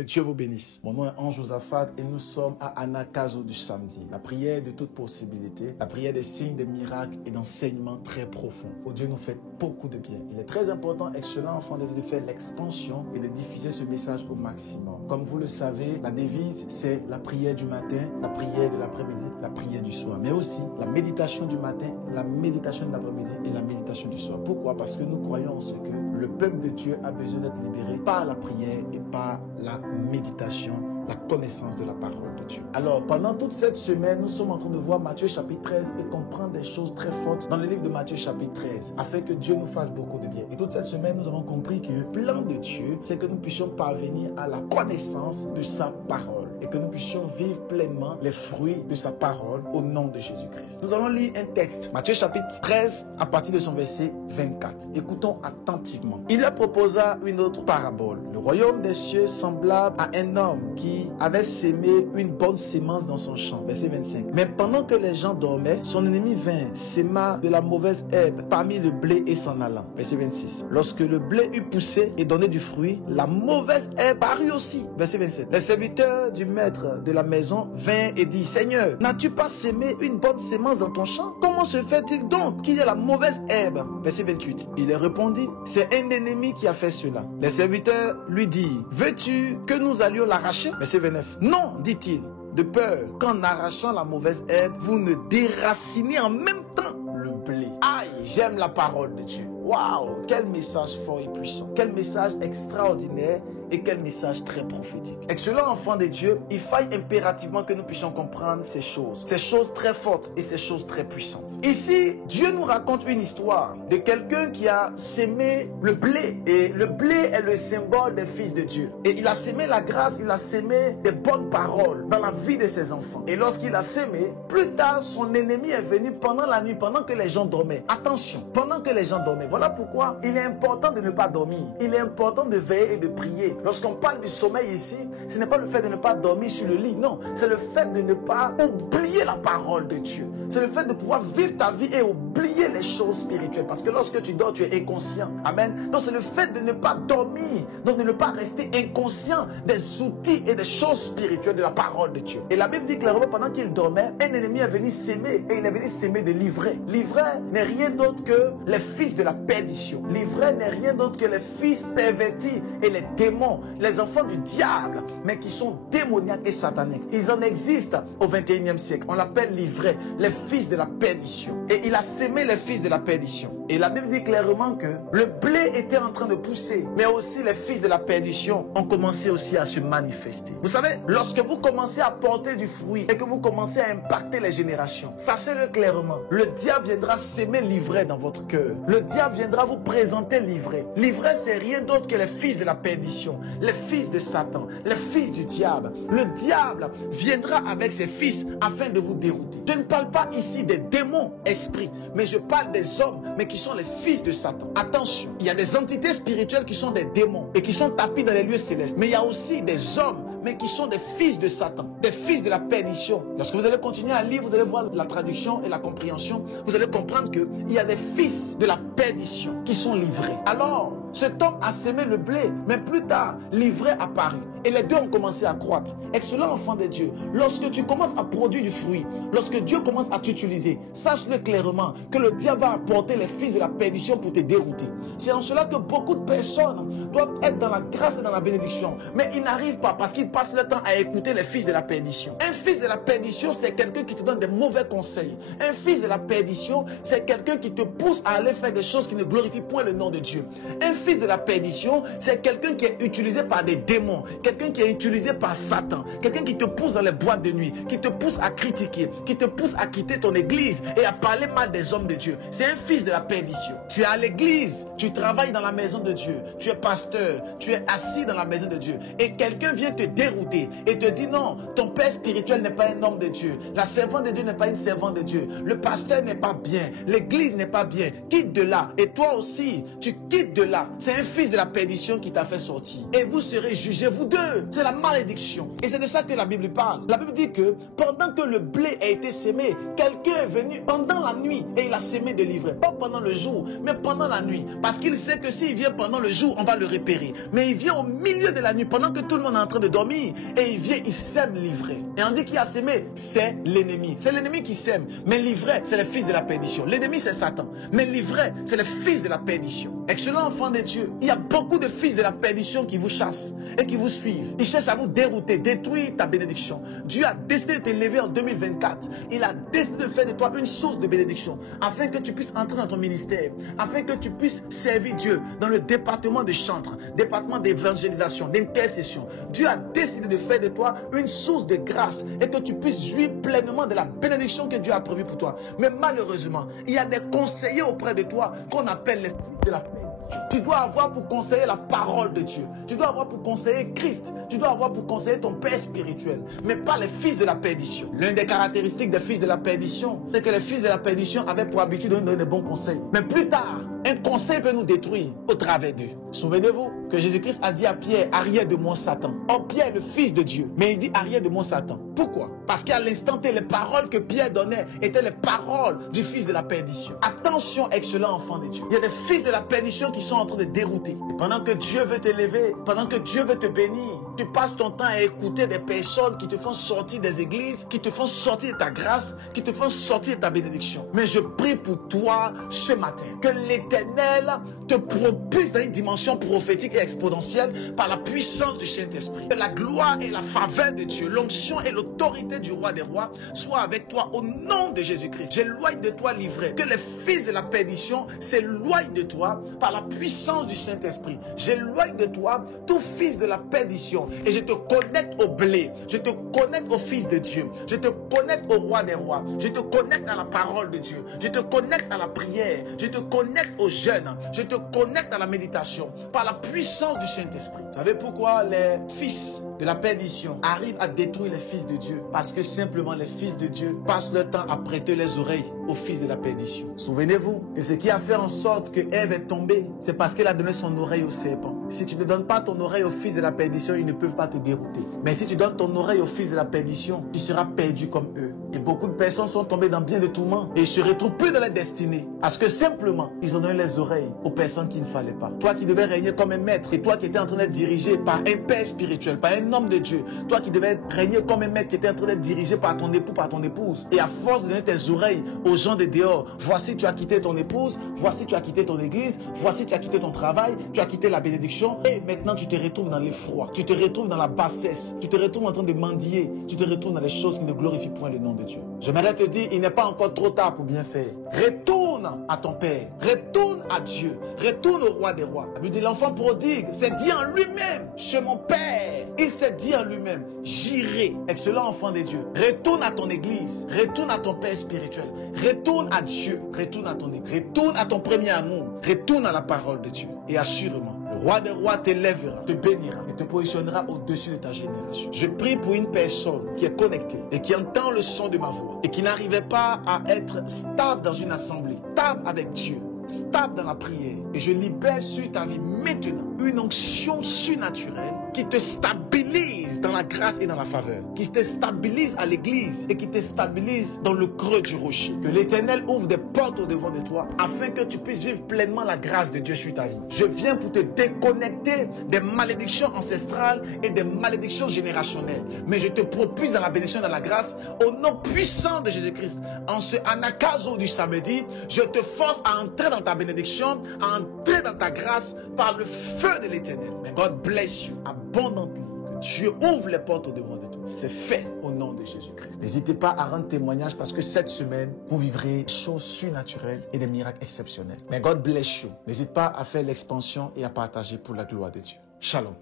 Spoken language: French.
Que Dieu vous bénisse. Mon nom est Ange Josaphat et nous sommes à Anakazo du samedi. La prière de toute possibilité, la prière des signes, des miracles et d'enseignements très profonds. Oh Dieu nous fait beaucoup de bien. Il est très important, excellent enfant de Dieu, de faire l'expansion et de diffuser ce message au maximum. Comme vous le savez, la devise c'est la prière du matin, la prière de l'après-midi, la prière du soir. Mais aussi la méditation du matin, la méditation de l'après-midi et la méditation du soir. Pourquoi? Parce que nous croyons en ce que le peuple de Dieu a besoin d'être libéré par la prière et par la méditation, la connaissance de la parole de Dieu. Alors, pendant toute cette semaine, nous sommes en train de voir Matthieu chapitre 13 et comprendre des choses très fortes dans le livre de Matthieu chapitre 13, afin que Dieu nous fasse beaucoup de bien. Et toute cette semaine, nous avons compris que le plan de Dieu, c'est que nous puissions parvenir à la connaissance de sa parole et que nous puissions vivre pleinement les fruits de sa parole au nom de Jésus-Christ. Nous allons lire un texte, Matthieu chapitre 13, à partir de son verset 24. Écoutons attentivement. Il leur proposa une autre parabole. Le royaume des cieux semblable à un homme qui avait sémé une bonne sémence dans son champ. Verset 25. Mais pendant que les gens dormaient, son ennemi vint, séma de la mauvaise herbe parmi le blé et s'en allant. Verset 26. Lorsque le blé eut poussé et donné du fruit, la mauvaise herbe parut aussi. Verset 27. Les serviteurs du maître de la maison vinrent et dit: Seigneur, n'as-tu pas sémé une bonne sémence dans ton champ? Comment se fait-il donc qu'il y ait la mauvaise herbe? Verset 28. Il leur répondit: c'est un ennemi qui a fait cela. Les serviteurs lui dirent: veux-tu que nous allions l'arracher? Verset 29. Non, dit-il, de peur qu'en arrachant la mauvaise herbe, vous ne déracinez en même temps le blé. Aïe, j'aime la parole de Dieu. Waouh, quel message fort et puissant. Quel message extraordinaire et quel message très prophétique. Excellent enfant de Dieu, il faille impérativement que nous puissions comprendre ces choses très fortes et ces choses très puissantes. Ici, Dieu nous raconte une histoire de quelqu'un qui a sémé le blé. Et le blé est le symbole des fils de Dieu. Et il a sémé la grâce, il a sémé des bonnes paroles dans la vie de ses enfants. Et lorsqu'il a sémé, plus tard, son ennemi est venu pendant la nuit, pendant que les gens dormaient. Attention, pendant que les gens dormaient. Voilà pourquoi il est important de ne pas dormir. Il est important de veiller et de prier. Lorsqu'on parle du sommeil ici, ce n'est pas le fait de ne pas dormir sur le lit, non. C'est le fait de ne pas oublier la parole de Dieu. C'est le fait de pouvoir vivre ta vie et oublier les choses spirituelles. Parce que lorsque tu dors, tu es inconscient. Amen. Donc c'est le fait de ne pas dormir, donc de ne pas rester inconscient des outils et des choses spirituelles de la parole de Dieu. Et la Bible dit clairement, pendant qu'il dormait, un ennemi est venu s'aimer, et il est venu s'aimer de l'ivraie. L'ivraie n'est rien d'autre que les fils de la perdition. L'ivraie n'est rien d'autre que les fils pervertis et les démons, les enfants du diable, mais qui sont démoniaques et sataniques. Ils en existent au 21e siècle. On l'appelle l'ivraie, les fils de la perdition. Et il a sémé les fils de la perdition. Et la Bible dit clairement que le blé était en train de pousser, mais aussi les fils de la perdition ont commencé aussi à se manifester. Vous savez, lorsque vous commencez à porter du fruit et que vous commencez à impacter les générations, sachez-le clairement, le diable viendra s'aimer l'ivraie dans votre cœur. Le diable viendra vous présenter l'ivraie. L'ivraie, c'est rien d'autre que les fils de la perdition, les fils de Satan, les fils du diable. Le diable viendra avec ses fils afin de vous dérouter. Je ne parle pas ici des démons esprits, mais je parle des hommes, mais qui sont les fils de Satan. Attention, il y a des entités spirituelles qui sont des démons et qui sont tapis dans les lieux célestes. Mais il y a aussi des hommes, mais qui sont des fils de Satan, des fils de la perdition. Lorsque vous allez continuer à lire, vous allez voir la traduction et la compréhension. Vous allez comprendre qu'il y a des fils de la perdition qui sont livrés. Alors, cet homme a sémé le blé, mais plus tard, l'ivraie apparut. Et les deux ont commencé à croître. Excellent enfant de Dieu, lorsque tu commences à produire du fruit, lorsque Dieu commence à t'utiliser, sache-le clairement que le diable va apporter les fils de la perdition pour te dérouter. C'est en cela que beaucoup de personnes doivent être dans la grâce et dans la bénédiction, mais ils n'arrivent pas parce qu'ils passent le temps à écouter les fils de la perdition. Un fils de la perdition, c'est quelqu'un qui te donne des mauvais conseils. Un fils de la perdition, c'est quelqu'un qui te pousse à aller faire des choses qui ne glorifient point le nom de Dieu. Un fils de la perdition, c'est quelqu'un qui est utilisé par des démons, quelqu'un qui est utilisé par Satan, quelqu'un qui te pousse dans les boîtes de nuit, qui te pousse à critiquer, qui te pousse à quitter ton église et à parler mal des hommes de Dieu. C'est un fils de la perdition. Tu es à l'église, tu travailles dans la maison de Dieu, tu es pasteur, tu es assis dans la maison de Dieu et quelqu'un vient te dérouter et te dit non, ton père spirituel n'est pas un homme de Dieu. La servante de Dieu n'est pas une servante de Dieu. Le pasteur n'est pas bien. L'église n'est pas bien. Quitte de là. Et toi aussi, tu quittes de là. C'est un fils de la perdition qui t'a fait sortir. Et vous serez jugés, vous deux. C'est la malédiction. Et c'est de ça que la Bible parle. La Bible dit que pendant que le blé a été sémé, quelqu'un est venu pendant la nuit et il a sémé des livrets. Pas pendant le jour, mais pendant la nuit. Parce qu'il sait que s'il vient pendant le jour, on va le repérer. Mais il vient au milieu de la nuit, pendant que tout le monde est en train de dormir. Et il vient, il sème l'ivraie. Et on dit qui a sémé, c'est l'ennemi. C'est l'ennemi qui sème. Mais l'ivraie, c'est le fils de la perdition. L'ennemi, c'est Satan. Mais l'ivraie, c'est le fils de la perdition. Excellent enfant de Dieu, il y a beaucoup de fils de la perdition qui vous chassent et qui vous suivent. Ils cherchent à vous dérouter, détruire ta bénédiction. Dieu a décidé de te lever en 2024. Il a décidé de faire de toi une source de bénédiction afin que tu puisses entrer dans ton ministère, afin que tu puisses servir Dieu dans le département de chantre, département d'évangélisation, d'intercession. Dieu a décidé de faire de toi une source de grâce et que tu puisses jouir pleinement de la bénédiction que Dieu a prévue pour toi. Mais malheureusement, il y a des conseillers auprès de toi qu'on appelle les fils de la paix. Tu dois avoir pour conseiller la parole de Dieu. Tu dois avoir pour conseiller Christ. Tu dois avoir pour conseiller ton père spirituel. Mais pas les fils de la perdition. L'une des caractéristiques des fils de la perdition, c'est que les fils de la perdition avaient pour habitude de nous donner des bons conseils. Mais plus tard, un conseil peut nous détruire au travers d'eux. Souvenez-vous que Jésus-Christ a dit à Pierre, arrière de moi Satan. Or Pierre est le fils de Dieu. Mais il dit arrière de moi Satan. Pourquoi? Parce qu'à l'instant T, les paroles que Pierre donnait étaient les paroles du fils de la perdition. Attention, excellent enfant de Dieu. Il y a des fils de la perdition qui sont en train de dérouter. Et pendant que Dieu veut t'élever, pendant que Dieu veut te bénir, tu passes ton temps à écouter des personnes qui te font sortir des églises, qui te font sortir de ta grâce, qui te font sortir de ta bénédiction. Mais je prie pour toi ce matin, que l'Éternel te propulse dans une dimension prophétique et exponentielle par la puissance du Saint-Esprit. Que la gloire et la faveur de Dieu, l'onction et l'autorité du roi des rois soient avec toi au nom de Jésus-Christ. J'éloigne de toi l'ivraie. Que les fils de la perdition s'éloignent de toi par la puissance du Saint-Esprit. J'éloigne de toi tout fils de la perdition et je te connecte au blé. Je te connecte au fils de Dieu. Je te connecte au roi des rois. Je te connecte à la parole de Dieu. Je te connecte à la prière. Je te connecte au jeûne. Je te connecte à la méditation par la puissance du Saint-Esprit. Vous savez pourquoi les fils de la perdition arrivent à détruire les fils de Dieu? Parce que simplement les fils de Dieu passent leur temps à prêter les oreilles aux fils de la perdition. Souvenez-vous que ce qui a fait en sorte que Ève est tombée, c'est parce qu'elle a donné son oreille au serpent. Si tu ne donnes pas ton oreille aux fils de la perdition, ils ne peuvent pas te dérouter. Mais si tu donnes ton oreille aux fils de la perdition, tu seras perdu comme eux. Et beaucoup de personnes sont tombées dans bien de tourments et ne se retrouvent plus dans leur destinée. Parce que simplement, ils ont donné les oreilles aux personnes qu'il ne fallait pas. Toi qui devais régner comme un maître et toi qui étais en train d'être dirigé par un père spirituel, par un homme de Dieu. Toi qui devais régner comme un maître qui était en train d'être dirigé par ton époux, par ton épouse. Et à force de donner tes oreilles aux gens de dehors, voici tu as quitté ton épouse, voici tu as quitté ton église, voici tu as quitté ton travail, tu as quitté la bénédiction et maintenant tu te retrouves dans l'effroi, tu te retrouves dans la bassesse, tu te retrouves en train de mendier, tu te retrouves dans les choses qui ne glorifient point le nom de Dieu. J'aimerais te dire, il n'est pas encore trop tard pour bien faire. Retourne à ton Père, retourne à Dieu, retourne au roi des rois. La Bible dit, l'enfant prodigue s'est dit en lui-même, chez mon Père, il s'est dit en lui-même, j'irai. Excellent enfant de Dieu, retourne à ton église, retourne à ton Père spirituel, retourne à Dieu, retourne à ton église, retourne à ton premier amour, retourne à la parole de Dieu. Et assurément, le roi des rois t'élèvera, te bénira et te positionnera au-dessus de ta génération. Je prie pour une personne qui est connectée et qui entend le son de ma voix et qui n'arrivait pas à être stable dans une assemblée, stable avec Dieu, stable dans la prière. Et je libère sur ta vie maintenant une onction surnaturelle qui te stabilise dans la grâce et dans la faveur, qui te stabilise à l'église et qui te stabilise dans le creux du rocher. Que l'Éternel ouvre des portes au-devant de toi afin que tu puisses vivre pleinement la grâce de Dieu sur ta vie. Je viens pour te déconnecter des malédictions ancestrales et des malédictions générationnelles. Mais je te propulse dans la bénédiction et dans la grâce au nom puissant de Jésus-Christ. En ce anakazo du samedi, je te force à entrer dans ta bénédiction, à entrer dans ta grâce par le feu de l'Éternel. May God bless you abundantly. Que Dieu ouvre les portes au-devant de toi. C'est fait au nom de Jésus-Christ. N'hésitez pas à rendre témoignage parce que cette semaine, vous vivrez des choses surnaturelles et des miracles exceptionnels. May God bless you. N'hésite pas à faire l'expansion et à partager pour la gloire de Dieu. Shalom.